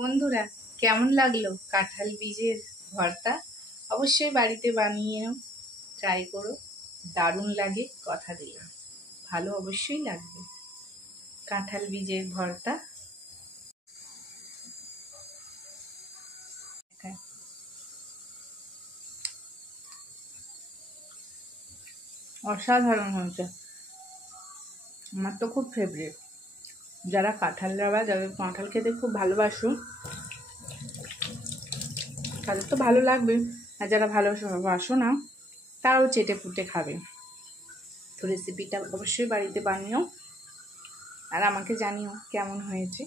বন্ধুরা, কেমন লাগলো কাঁঠাল বীজের ভর্তা? অবশ্যই বাড়িতে বানিয়ে ট্রাই করো। দারুণ লাগে, কথা দিলাম। ভালো অবশ্যই লাগবে কাঁঠাল বীজের ভর্তা। অসাধারণ হয়েছে, আমার তো খুব ফেভারিট। যারা কাঁঠাল লাভার, যাদের কাঁঠাল খেতে খুব ভালোবাসো, তাদের তো ভালো লাগবে। আর যারা ভালোবাসো না, তারাও চেটে পুটে খাবে। তো রেসিপিটা অবশ্যই বাড়িতে বানিও আর আমাকে জানিও কেমন হয়েছে।